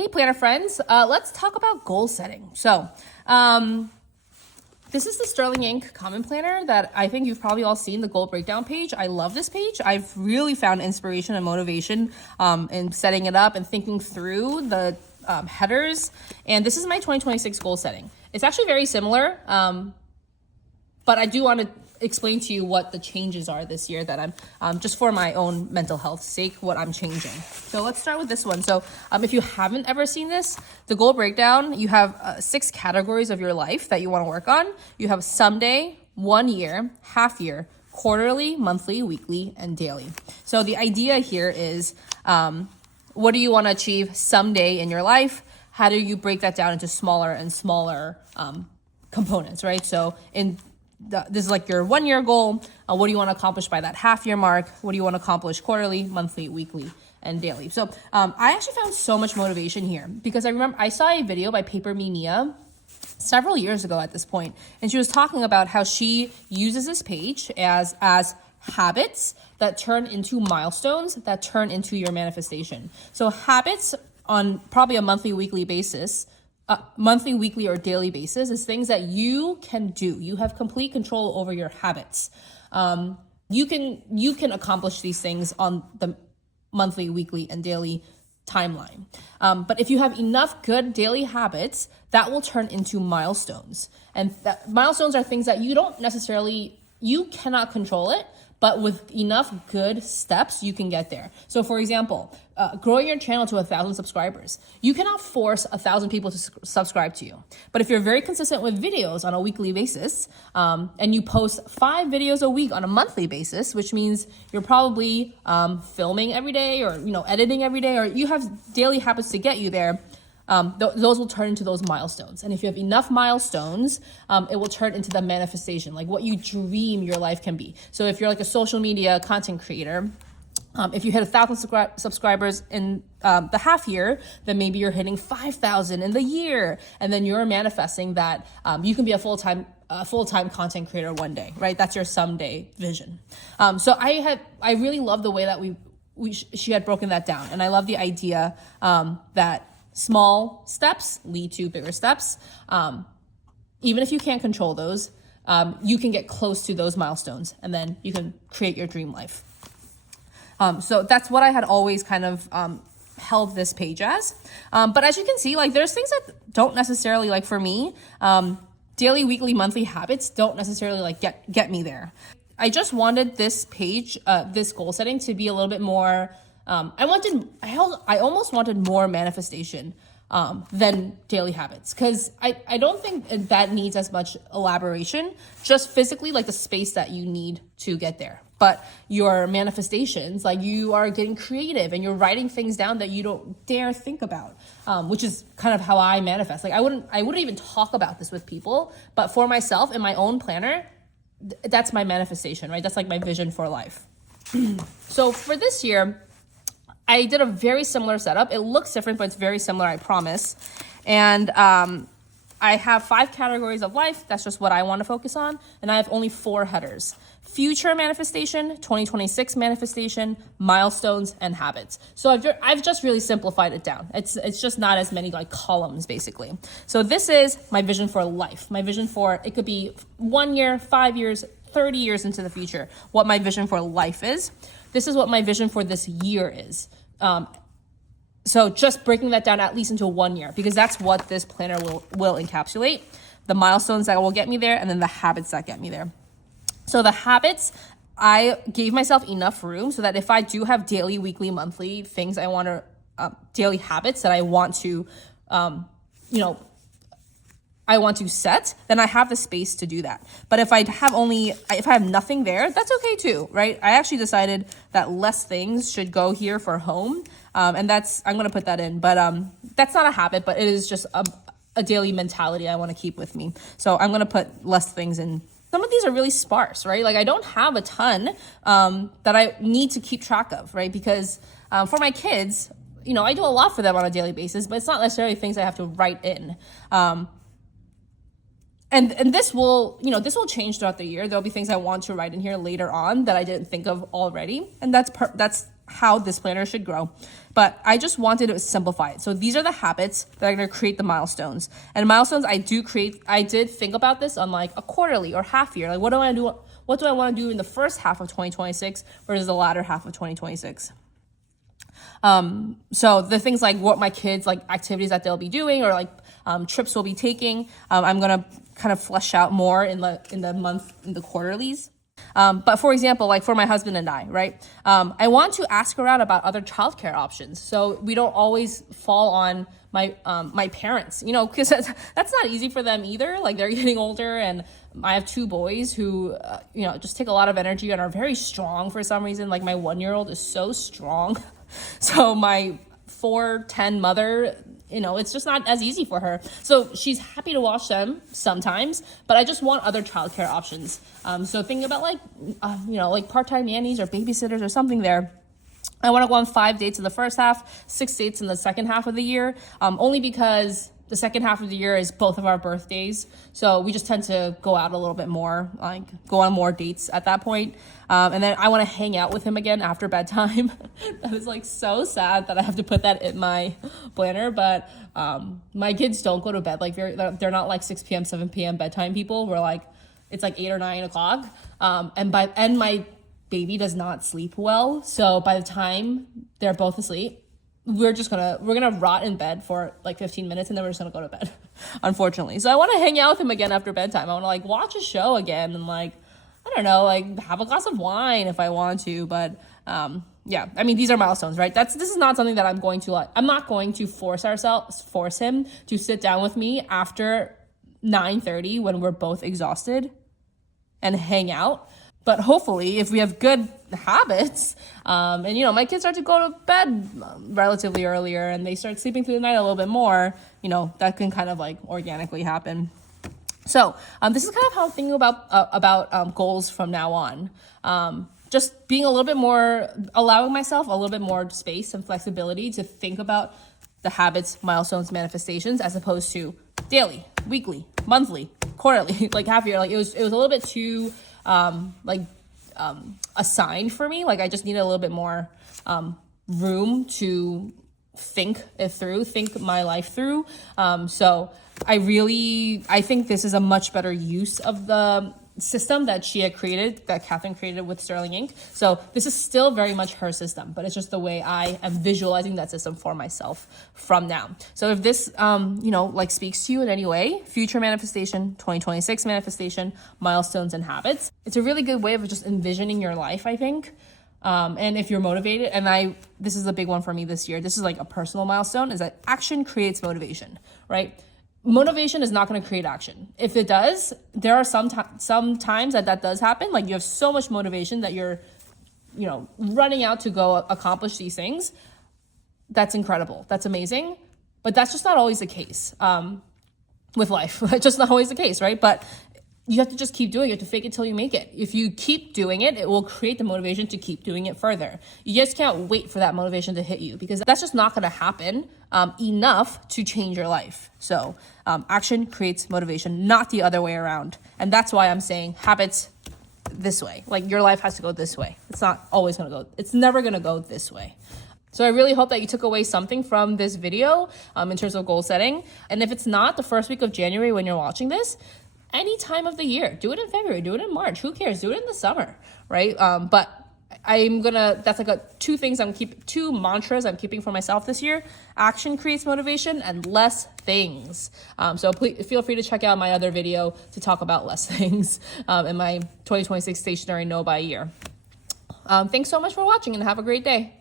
Hey, planner friends, let's talk about goal setting. So, this is the Sterling Ink Common Planner that I think you've probably all seen, the goal breakdown page. I love this page. I've really found inspiration and motivation in setting it up and thinking through the headers. And this is my 2026 goal setting. It's actually very similar, but I do want to explain to you what the changes are this year that I'm just for my own mental health sake, what I'm changing. So let's start with this one. So if you haven't ever seen this, the goal breakdown, you have 6 categories of your life that you want to work on. You have someday, 1 year, half year, quarterly, monthly, weekly, and daily. So the idea here is, what do you want to achieve someday in your life? How do you break that down into smaller and smaller components, right? So this is like your 1 year goal. What do you want to accomplish by that half year mark? What do you want to accomplish quarterly, monthly, weekly, and daily? So I actually found so much motivation here because I remember I saw a video by PaperMe Mia several years ago at this point, and she was talking about how she uses this page as habits that turn into milestones that turn into your manifestation. So habits on probably a monthly, weekly basis, monthly, weekly, or daily basis is things that you can do. You have complete control over your habits. You can accomplish these things on the monthly, weekly, and daily timeline. But if you have enough good daily habits, that will turn into milestones. And milestones are things that you cannot control it, but with enough good steps, you can get there. So for example, growing your channel to 1,000 subscribers. You cannot force 1,000 people to subscribe to you. But if you're very consistent with videos on a weekly basis, and you post 5 videos a week on a monthly basis, which means you're probably filming every day or editing every day, or you have daily habits to get you there, those will turn into those milestones. And if you have enough milestones, it will turn into the manifestation, like what you dream your life can be. So if you're like a social media content creator, if you hit 1,000 subscribers in the half year, then maybe you're hitting 5,000 in the year. And then you're manifesting that you can be a full-time content creator one day, right? That's your someday vision. So I really love the way that she had broken that down. And I love the idea that small steps lead to bigger steps. Even if you can't control those, you can get close to those milestones and then you can create your dream life. So that's what I had always kind of held this page as. But as you can see, like there's things that don't necessarily, like for me, daily, weekly, monthly habits don't necessarily like get me there. I just wanted this page, this goal setting to be a little bit more I almost wanted more manifestation than daily habits, because I don't think that needs as much elaboration, just physically like the space that you need to get there. But your manifestations, like you are getting creative and you're writing things down that you don't dare think about, which is kind of how I manifest. Like I wouldn't even talk about this with people, but for myself in my own planner, that's my manifestation, right? That's like my vision for life. So for this year, I did a very similar setup. It looks different, but it's very similar, I promise. And I have 5 categories of life. That's just what I want to focus on. And I have only 4 headers: future manifestation, 2026 manifestation, milestones, and habits. So I've just really simplified it down. It's just not as many like columns, basically. So this is my vision for life. My vision for, it could be 1 year, 5 years, 30 years into the future, what my vision for life is. This is what my vision for this year is. So just breaking that down at least into 1 year, because that's what this planner will encapsulate: the milestones that will get me there, and then the habits that get me there. So the habits, I gave myself enough room so that if I do have daily, weekly, monthly things I want to, daily habits that I want to, I want to set, then I have the space to do that. But if I have nothing there, that's okay too, right? I actually decided that less things should go here for home. And I'm going to put that in, but that's not a habit, but it is just a daily mentality I want to keep with me. So I'm going to put less things in. Some of these are really sparse, right? Like I don't have a ton that I need to keep track of, right? Because for my kids, I do a lot for them on a daily basis, but it's not necessarily things I have to write in. And this will change throughout the year. There'll be things I want to write in here later on that I didn't think of already. And that's how this planner should grow, but I just wanted to simplify it. So these are the habits that are going to create the milestones. And milestones I did think about this on like a quarterly or half year. Like what do I want to do in the first half of 2026 versus the latter half of 2026? So the things like what my kids, like activities that they'll be doing, or like trips we'll be taking, I'm gonna kind of flesh out more in the quarterlies. But for example, like for my husband and I, right? I want to ask around about other childcare options, so we don't always fall on my parents, you know, because that's not easy for them either. Like they're getting older, and I have 2 boys who, you know, just take a lot of energy and are very strong for some reason. Like my 1-year-old is so strong. So my 4'10" mother, you know, it's just not as easy for her. So she's happy to watch them sometimes, but I just want other childcare options. So thinking about like, you know, like part-time nannies or babysitters or something there. I want to go on 5 dates in the first half, 6 dates in the second half of the year, only because the second half of the year is both of our birthdays. So we just tend to go out a little bit more, like go on more dates at that point. And then I want to hang out with him again after bedtime. That is like so sad that I have to put that in my planner. But my kids don't go to bed. Like they're not like 6 p.m., 7 p.m. bedtime people. We're like, it's like 8 or 9 o'clock. And my baby does not sleep well. So by the time they're both asleep, we're gonna rot in bed for like 15 minutes, and then we're just gonna go to bed, unfortunately. So I want to hang out with him again after bedtime. I want to like watch a show again and like, I don't know, like have a glass of wine if I want to. But yeah, I mean, these are milestones, right? This is not something that I'm not going to force him to sit down with me after 9:30 when we're both exhausted and hang out. But hopefully, if we have good habits, and, you know, my kids start to go to bed relatively earlier and they start sleeping through the night a little bit more, you know, that can kind of like organically happen. So this is kind of how I'm thinking about goals from now on. Just being a little bit more, allowing myself a little bit more space and flexibility to think about the habits, milestones, manifestations, as opposed to daily, weekly, monthly, quarterly, like half year. Like it was a little bit too assigned for me. Like I just needed a little bit more room to think my life through. So I think this is a much better use of the system that Catherine created with Sterling Inc. So this is still very much her system, but it's just the way I am visualizing that system for myself from now. So if this, like speaks to you in any way, future manifestation, 2026 manifestation, milestones and habits, it's a really good way of just envisioning your life, I think. And if you're motivated, and this is a big one for me this year, this is like a personal milestone, is that action creates motivation, right? Motivation is not going to create action. If it does, there are some times that does happen. Like you have so much motivation that you're, running out to go accomplish these things. That's incredible. That's amazing. But that's just not always the case with life. That's just not always the case, right? But you have to just keep doing it, to fake it till you make it. If you keep doing it, it will create the motivation to keep doing it further. You just can't wait for that motivation to hit you, because that's just not going to happen enough to change your life. So action creates motivation, not the other way around. And that's why I'm saying habits this way. Like your life has to go this way. It's not always going to go. It's never going to go this way. So I really hope that you took away something from this video in terms of goal setting. And if it's not the first week of January when you're watching this, any time of the year, do it in February, do it in March, who cares? Do it in the summer, right? But that's like two mantras I'm keeping for myself this year. Action creates motivation, and less things. So please feel free to check out my other video to talk about less things in my 2026 stationary no buy year. Thanks so much for watching, and have a great day.